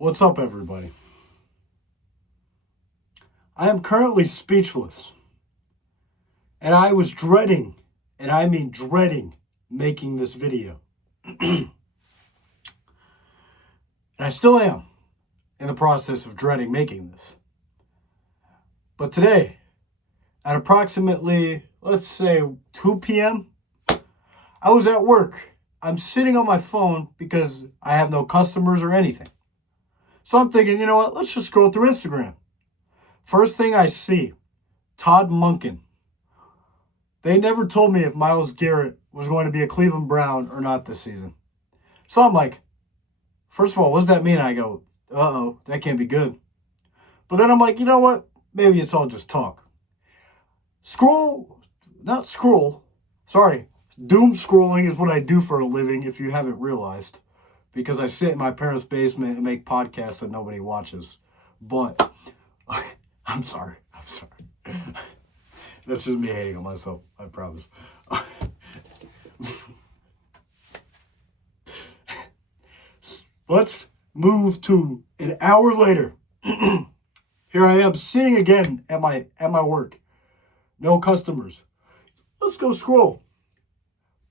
What's up, everybody? I am currently speechless, and I was dreading, and I mean dreading, making this video. And I still am in the process of dreading making this. But today, at approximately, let's say, 2 p.m., I was at work. I'm sitting on my phone because I have no customers or anything. So I'm thinking, you know what, let's just scroll through Instagram. First thing I see, Todd Monken. They never told me if Myles Garrett was going to be a Cleveland Brown or not this season. So I'm like, first of all, what does that mean? I go, uh-oh, that can't be good. But then I'm like, you know what? Maybe it's all just talk. Doom scrolling is what I do for a living, if you haven't realized. Because I sit in my parents' basement and make podcasts that nobody watches. But, I'm sorry. That's just me hating on myself, I promise. Let's move to an hour later. Here I am sitting again at my work. No customers. Let's go scroll.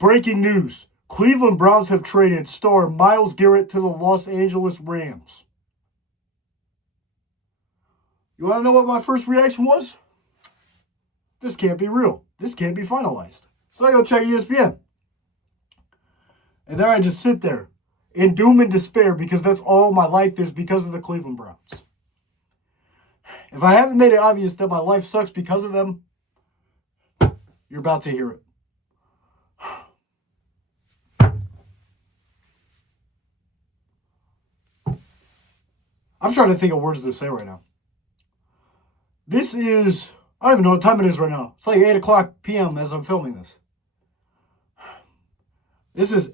Breaking news. Cleveland Browns have traded star Myles Garrett to the Los Angeles Rams. You want to know what my first reaction was? This can't be real. This can't be finalized. So I go check ESPN. And there I just sit there in doom and despair because that's all my life is because of the Cleveland Browns. If I haven't made it obvious that my life sucks because of them, you're about to hear it. I'm trying to think of words to say right now. This is, I don't even know what time it is right now. It's like 8 o'clock p.m. as I'm filming this. This is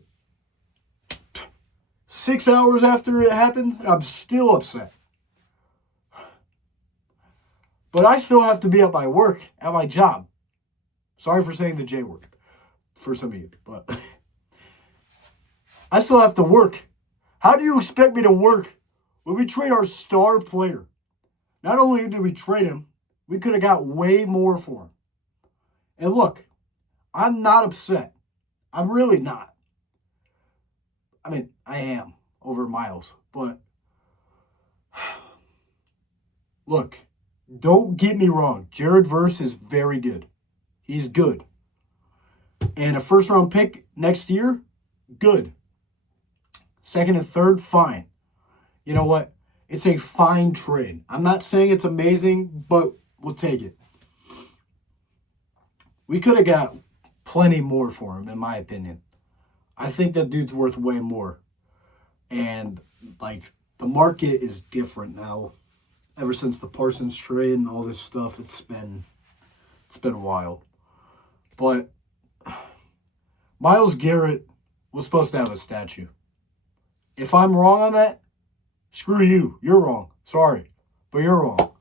6 hours after it happened, and I'm still upset. But I still have to be at my work, at my job. Sorry for saying the J word for some of you, but I still have to work. How do you expect me to work when we trade our star player? Not only did we trade him, we could have got way more for him. And look, I'm not upset. I'm really not. I mean, I am over Myles, but look, don't get me wrong. Jared Verse is very good. He's good. And a first-round pick next year, good. Second and third, fine. You know what? It's a fine trade. I'm not saying it's amazing, but we'll take it. We could have got plenty more for him, in my opinion. I think that dude's worth way more. And, the market is different now. Ever since the Parsons trade and all this stuff, it's been wild. But Myles Garrett was supposed to have a statue. If I'm wrong on that, screw you. You're wrong. Sorry. But you're wrong.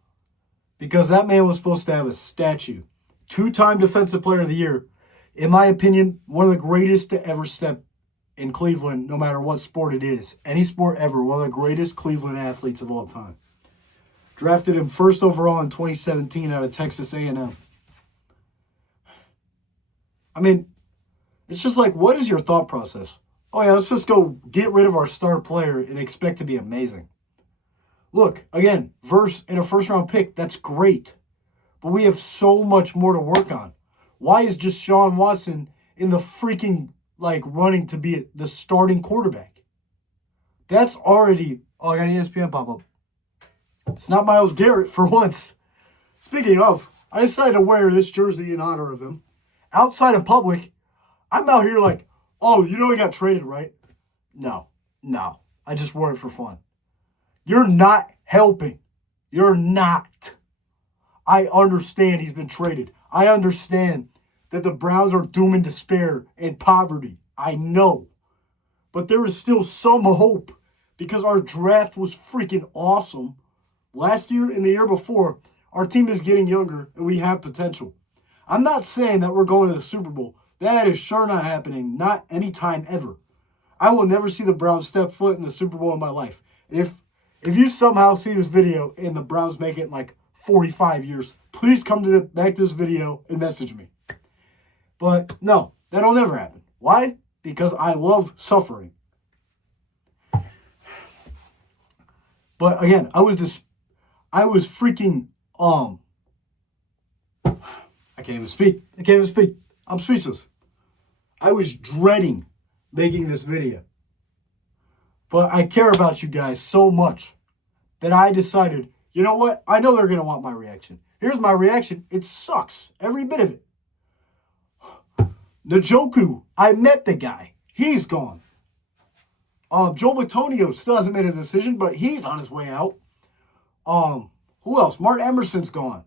Because that man was supposed to have a statue. 2-time Defensive Player of the Year. In my opinion, one of the greatest to ever step in Cleveland, no matter what sport it is. Any sport ever. One of the greatest Cleveland athletes of all time. Drafted him first overall in 2017 out of Texas A&M. I mean, it's just like, what is your thought process? Oh, yeah, let's just go get rid of our star player and expect to be amazing. Look, again, Verse in a first-round pick, that's great. But we have so much more to work on. Why is just Sean Watson in the freaking, running to be the starting quarterback? That's already... Oh, I got an ESPN pop-up. It's not Myles Garrett for once. Speaking of, I decided to wear this jersey in honor of him. Outside in public, I'm out here like, oh, you know he got traded, right? No. I just wore it for fun. You're not helping. You're not. I understand he's been traded. I understand that the Browns are doomed in despair and poverty. I know. But there is still some hope because our draft was freaking awesome. Last year and the year before, our team is getting younger and we have potential. I'm not saying that we're going to the Super Bowl. That is sure not happening, not anytime ever. I will never see the Browns step foot in the Super Bowl in my life. And If you somehow see this video and the Browns make it in like 45 years, please come back to this video and message me. But no, that'll never happen. Why? Because I love suffering. But again, I was freaking, I can't even speak. I'm speechless. I was dreading making this video. But I care about you guys so much that I decided, you know what? I know they're going to want my reaction. Here's my reaction. It sucks. Every bit of it. Njoku, I met the guy. He's gone. Joel Bitonio still hasn't made a decision, but he's on his way out. Who else? Mark Emerson's gone.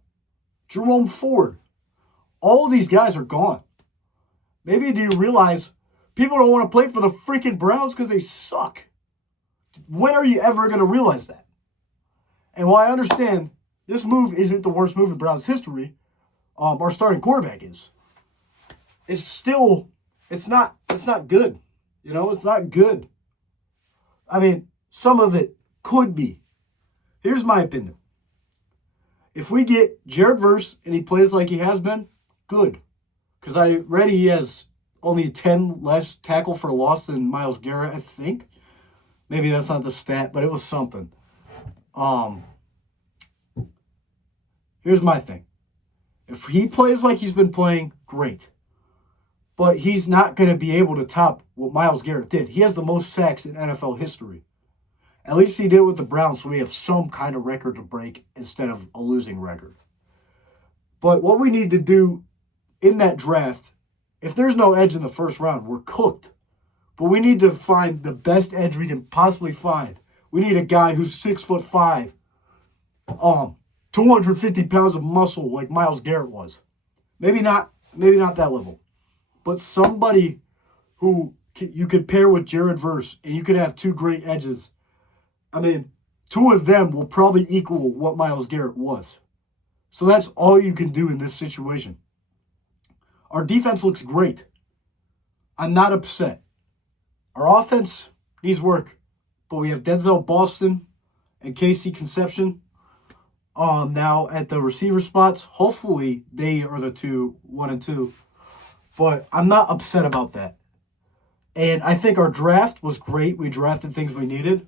Jerome Ford. All these guys are gone. Maybe do you realize people don't want to play for the freaking Browns because they suck? When are you ever going to realize that? And while I understand this move isn't the worst move in Browns history, our starting quarterback is. It's still, it's not good. You know, it's not good. I mean, some of it could be. Here's my opinion. If we get Jared Verse and he plays like he has been, good. Because I read he has only 10 less tackle for loss than Myles Garrett, I think. Maybe that's not the stat, but it was something. Here's my thing. If he plays like he's been playing, great. But he's not going to be able to top what Myles Garrett did. He has the most sacks in NFL history. At least he did it with the Browns, so we have some kind of record to break instead of a losing record. But what we need to do in that draft, if there's no edge in the first round, we're cooked. But we need to find the best edge we can possibly find. We need a guy who's 6'5", 250 pounds of muscle like Myles Garrett was. Maybe not that level. But somebody who you could pair with Jared Verse and you could have two great edges. I mean, two of them will probably equal what Myles Garrett was. So that's all you can do in this situation. Our defense looks great. I'm not upset. Our offense needs work. But we have Denzel Boston and Casey Conception now at the receiver spots. Hopefully they are the 1 and 2. But I'm not upset about that. And I think our draft was great. We drafted things we needed.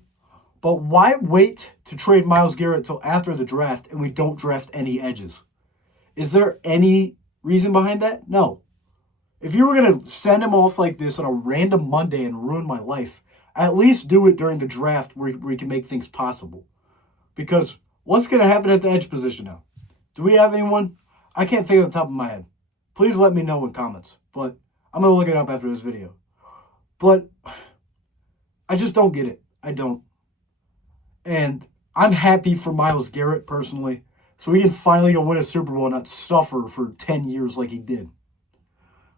But why wait to trade Myles Garrett till after the draft and we don't draft any edges? Is there any reason behind that? No. If you were going to send him off like this on a random Monday and ruin my life, at least do it during the draft where you can make things possible. Because what's going to happen at the edge position now? Do we have anyone? I can't think on the top of my head. Please let me know in comments. But I'm going to look it up after this video. But I just don't get it. I don't. And I'm happy for Myles Garrett personally. So he can finally go win a Super Bowl and not suffer for 10 years like he did.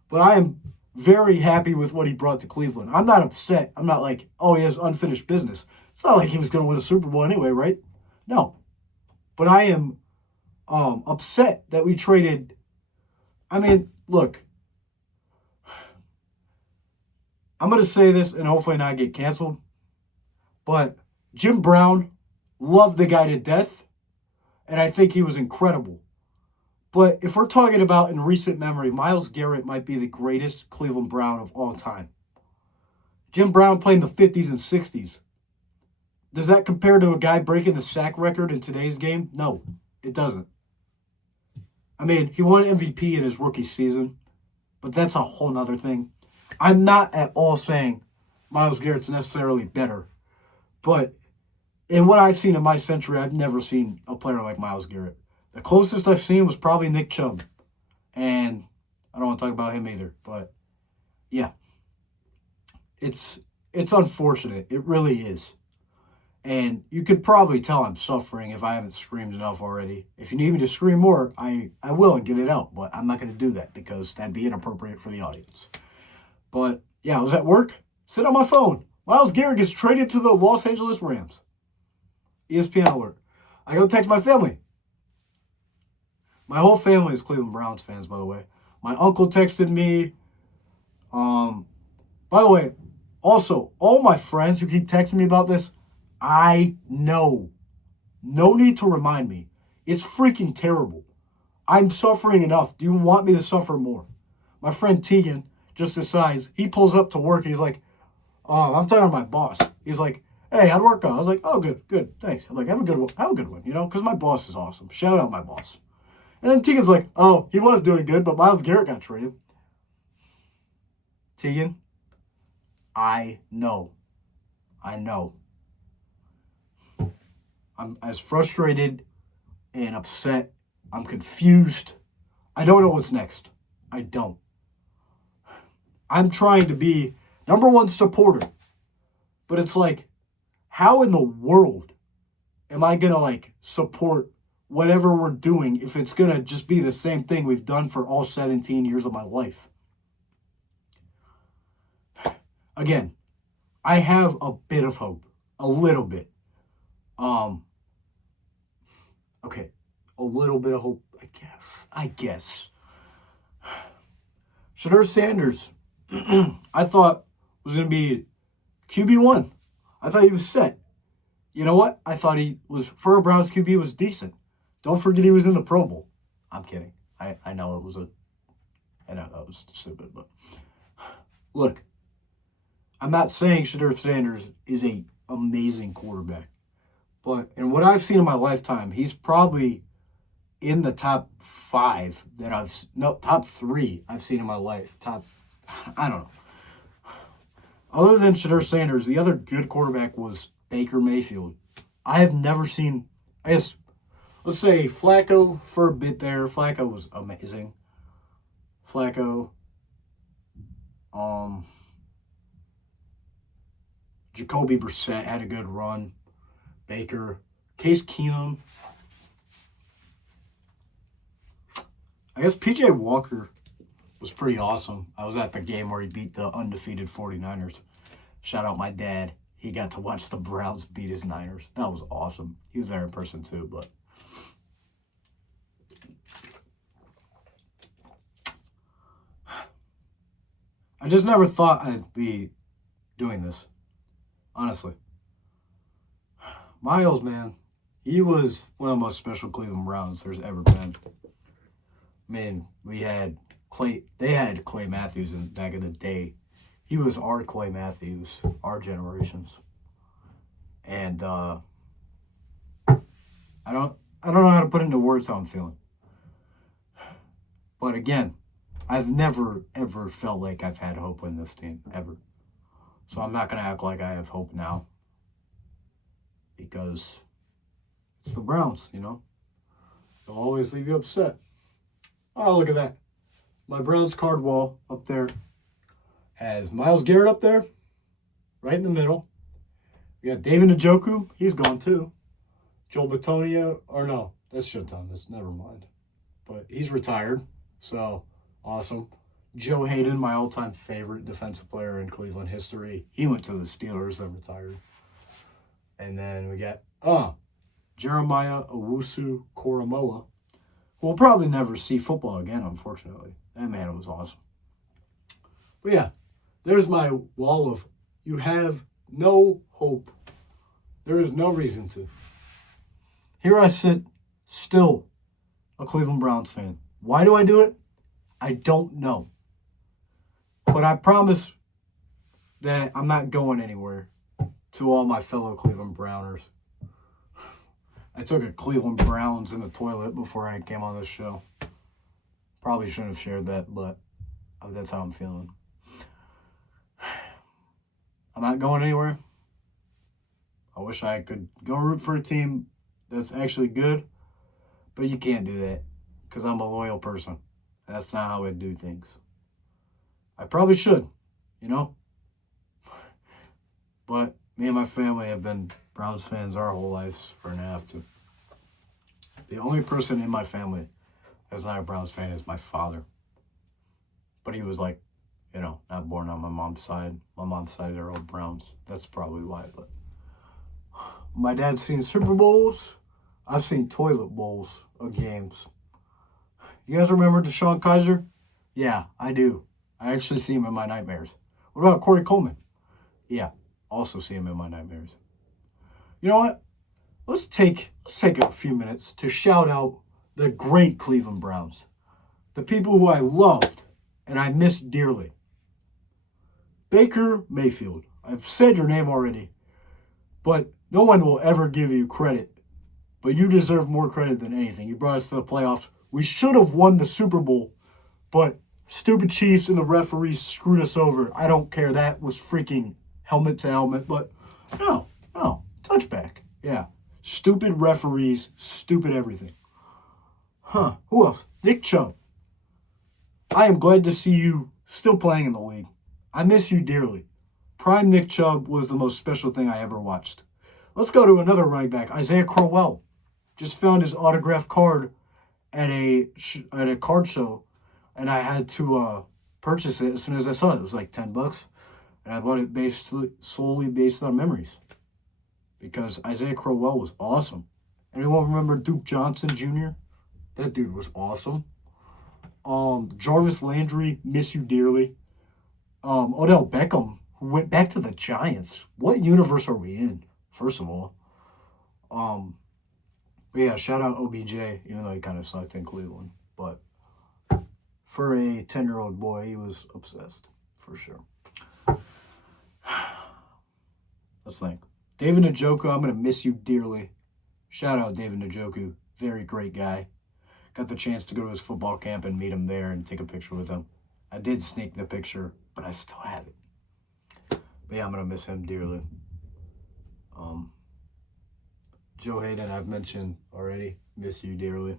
But I am very happy with what he brought to Cleveland. I'm not upset. I'm not like, oh, he has unfinished business. It's not like he was going to win a Super Bowl anyway, right? No. But I am upset that we traded. I mean, look. I'm going to say this and hopefully not get canceled. But Jim Brown, loved the guy to death. And I think he was incredible. But if we're talking about in recent memory, Myles Garrett might be the greatest Cleveland Brown of all time. Jim Brown played in the 50s and 60s. Does that compare to a guy breaking the sack record in today's game? No, it doesn't. I mean, he won MVP in his rookie season, but that's a whole nother thing. I'm not at all saying Myles Garrett's necessarily better, but in what I've seen in my century, I've never seen a player like Myles Garrett. The closest I've seen was probably Nick Chubb. And I don't want to talk about him either. But, yeah. It's unfortunate. It really is. And you could probably tell I'm suffering if I haven't screamed enough already. If you need me to scream more, I will and get it out. But I'm not going to do that because that'd be inappropriate for the audience. But, yeah, I was at work. Sit on my phone. Myles Garrett gets traded to the Los Angeles Rams. ESPN alert. I go text my family. My whole family is Cleveland Browns fans, by the way. My uncle texted me. By the way, also, all my friends who keep texting me about this, I know. No need to remind me. It's freaking terrible. I'm suffering enough. Do you want me to suffer more? My friend Tegan just decides, he pulls up to work and he's like, I'm talking to my boss. He's like, hey, how'd work go? I was like, oh, good, thanks. I'm like, have a good one, because my boss is awesome. Shout out my boss. And then Tegan's like, oh, he was doing good, but Myles Garrett got traded. Tegan, I know. I'm as frustrated and upset. I'm confused. I don't know what's next. I don't. I'm trying to be number one supporter. But it's like, how in the world am I going to support whatever we're doing if it's going to just be the same thing we've done for all 17 years of my life? Again, I have a bit of hope. A little bit. Okay. A little bit of hope, I guess. Shedeur Sanders, I thought was going to be QB1. I thought he was set. You know what? I thought he was, for a Browns QB, was decent. Don't forget he was in the Pro Bowl. I'm kidding. I know that was stupid, but look, I'm not saying Shedeur Sanders is an amazing quarterback, but in what I've seen in my lifetime, he's probably in the top 5 top 3 I've seen in my life. I don't know. Other than Shedeur Sanders, the other good quarterback was Baker Mayfield. I have never seen, let's say Flacco for a bit there. Flacco was amazing. Jacoby Brissett had a good run. Baker. Case Keenum. I guess P.J. Walker was pretty awesome. I was at the game where he beat the undefeated 49ers. Shout out my dad. He got to watch the Browns beat his Niners. That was awesome. He was there in person too, but I just never thought I'd be doing this. Honestly. Myles, man, he was one of the most special Cleveland Browns there's ever been. Man, they had Clay Matthews back in the day. He was our Clay Matthews, our generations. And I don't know how to put into words how I'm feeling. But again, I've never ever felt like I've had hope in this team ever. So I'm not gonna act like I have hope now. Because it's the Browns, They'll always leave you upset. Oh, look at that. My Browns card wall up there has Myles Garrett up there, right in the middle. We got David Njoku. He's gone too. Joel Bitonio, or no, that's Showtime. That's never mind. But he's retired, so awesome. Joe Hayden, my all-time favorite defensive player in Cleveland history. He went to the Steelers and retired. And then we got Jeremiah Owusu-Koramoah, who will probably never see football again, unfortunately. That man was awesome. But yeah, there's my wall of you have no hope. There is no reason to. Here I sit, still a Cleveland Browns fan. Why do I do it? I don't know. But I promise that I'm not going anywhere to all my fellow Cleveland Browners. I took a Cleveland Browns in the toilet before I came on this show. Probably shouldn't have shared that, but that's how I'm feeling. I'm not going anywhere. I wish I could go root for a team that's actually good, but you can't do that because I'm a loyal person. That's not how I do things. I probably should, But me and my family have been Browns fans our whole lives, or gonna have to. The only person in my family that's not a Browns fan is my father. But he was not born on my mom's side. My mom's side are all Browns. That's probably why. But my dad's seen Super Bowls. I've seen toilet bowls of games. You guys remember Deshaun Kaiser? Yeah, I do. I actually see him in my nightmares. What about Corey Coleman? Yeah, also see him in my nightmares. You know what? Let's take a few minutes to shout out the great Cleveland Browns. The people who I loved and I miss dearly. Baker Mayfield. I've said your name already, but no one will ever give you credit. But you deserve more credit than anything. You brought us to the playoffs. We should have won the Super Bowl, but stupid Chiefs and the referees screwed us over. I don't care. That was freaking helmet to helmet, but no, touchback. Yeah. Stupid referees, stupid everything. Who else? Nick Chubb. I am glad to see you still playing in the league. I miss you dearly. Prime Nick Chubb was the most special thing I ever watched. Let's go to another running back, Isaiah Crowell. Just found his autographed card at a card show, and I had to purchase it as soon as I saw it. It was like $10, and I bought it solely based on memories. Because Isaiah Crowell was awesome. Anyone remember Duke Johnson Jr.? That dude was awesome. Jarvis Landry, miss you dearly. Odell Beckham, who went back to the Giants. What universe are we in, first of all? But yeah, shout out OBJ, even though he kind of sucked in Cleveland. But for a 10-year-old boy, he was obsessed, for sure. Let's think. David Njoku, I'm going to miss you dearly. Shout out David Njoku. Very great guy. Got the chance to go to his football camp and meet him there and take a picture with him. I did sneak the picture, but I still have it. But yeah, I'm going to miss him dearly. Joe Hayden, I've mentioned already. Miss you dearly.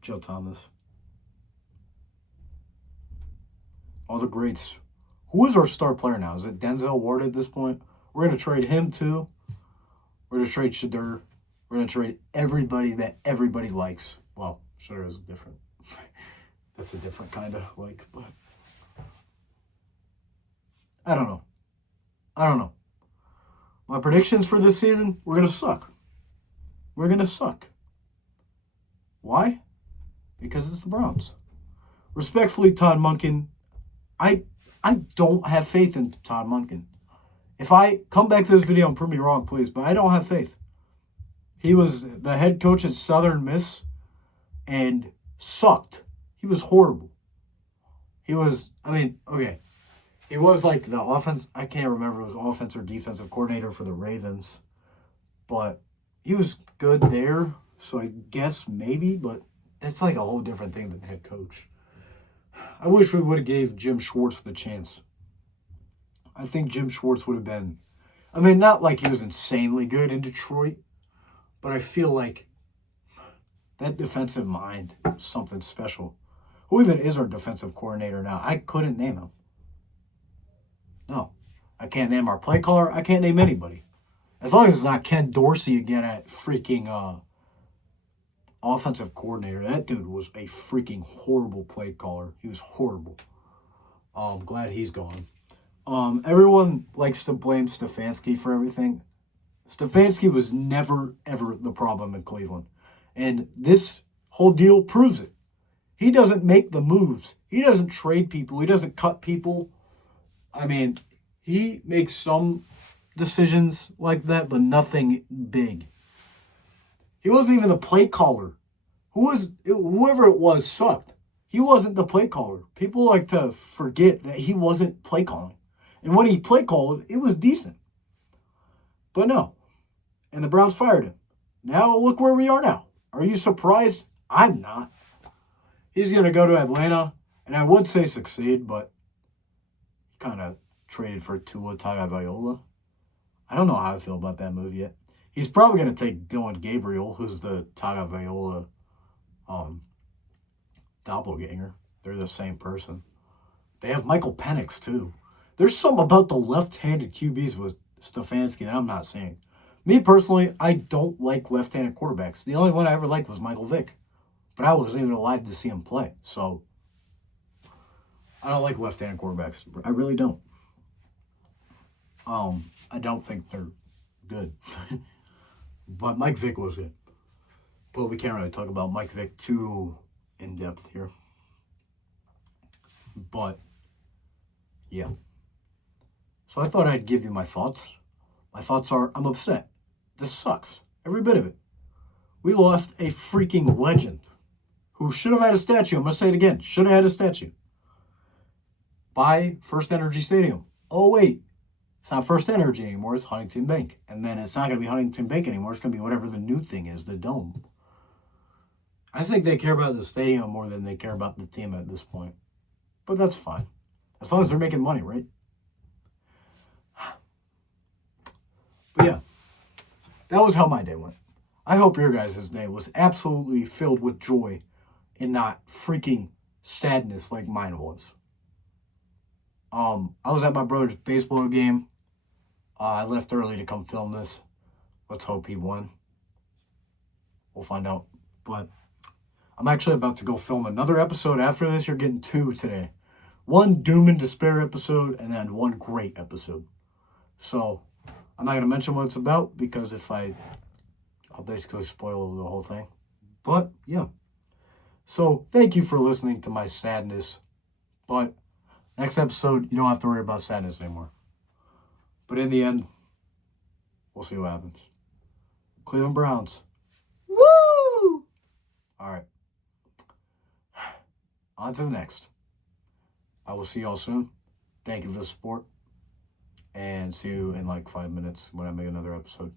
Joe Thomas. All the greats. Who is our star player now? Is it Denzel Ward at this point? We're going to trade him too. We're going to trade Shadur. We're going to trade everybody that everybody likes. Well, Shadur is different. That's a different kind of like, but I don't know. My predictions for this season, we're going to suck. We're going to suck. Why? Because it's the Browns. Respectfully, Todd Monken, I don't have faith in Todd Monken. If I come back to this video and prove me wrong, please, but I don't have faith. He was the head coach at Southern Miss and sucked. He was horrible. He was like the offense. I can't remember if it was offense or defensive coordinator for the Ravens, but he was good there. So I guess maybe, but it's like a whole different thing than head coach. I wish we would have gave Jim Schwartz the chance. I think Jim Schwartz would have been, not like he was insanely good in Detroit, but I feel like that defensive mind is something special. Who even is our defensive coordinator now? I couldn't name him. No. I can't name our play caller. I can't name anybody. As long as it's not Ken Dorsey again at freaking offensive coordinator. That dude was a freaking horrible play caller. He was horrible. I'm glad he's gone. Everyone likes to blame Stefanski for everything. Stefanski was never, ever the problem in Cleveland. And this whole deal proves it. He doesn't make the moves. He doesn't trade people. He doesn't cut people. He makes some decisions like that, but nothing big. He wasn't even the play caller. Whoever it was sucked. He wasn't the play caller. People like to forget that he wasn't play calling. And when he play called, it was decent. But no. And the Browns fired him. Now look where we are now. Are you surprised? I'm not. He's going to go to Atlanta, and I would say succeed, but kind of traded for Tua Tagovailoa. I don't know how I feel about that move yet. He's probably going to take Dylan Gabriel, who's the Tagovailoa doppelganger. They're the same person. They have Michael Penix, too. There's something about the left-handed QBs with Stefanski that I'm not seeing. Me, personally, I don't like left-handed quarterbacks. The only one I ever liked was Michael Vick. But I wasn't even alive to see him play. So, I don't like left-handed quarterbacks. I really don't. I don't think they're good. But Mike Vick was good. But we can't really talk about Mike Vick too in-depth here. But, yeah. So I thought I'd give you my thoughts. My thoughts are I'm upset. This sucks. Every bit of it. We lost a freaking legend who should have had a statue. I'm going to say it again. Should have had a statue. By First Energy Stadium. Oh, wait. It's not First Energy anymore. It's Huntington Bank. And then it's not going to be Huntington Bank anymore. It's going to be whatever the new thing is, the Dome. I think they care about the stadium more than they care about the team at this point. But that's fine. As long as they're making money, right? But yeah, that was how my day went. I hope your guys' day was absolutely filled with joy and not freaking sadness like mine was. I was at my brother's baseball game. I left early to come film this. Let's hope he won. We'll find out. But I'm actually about to go film another episode after this. You're getting 2 today. 1 doom and despair episode and then 1 great episode. So I'm not going to mention what it's about because I'll basically spoil the whole thing. But yeah. So thank you for listening to my sadness. But next episode, you don't have to worry about sadness anymore. But in the end, we'll see what happens. Cleveland Browns. Woo! All right. On to the next. I will see y'all soon. Thank you for the support. And see you in like 5 minutes when I make another episode.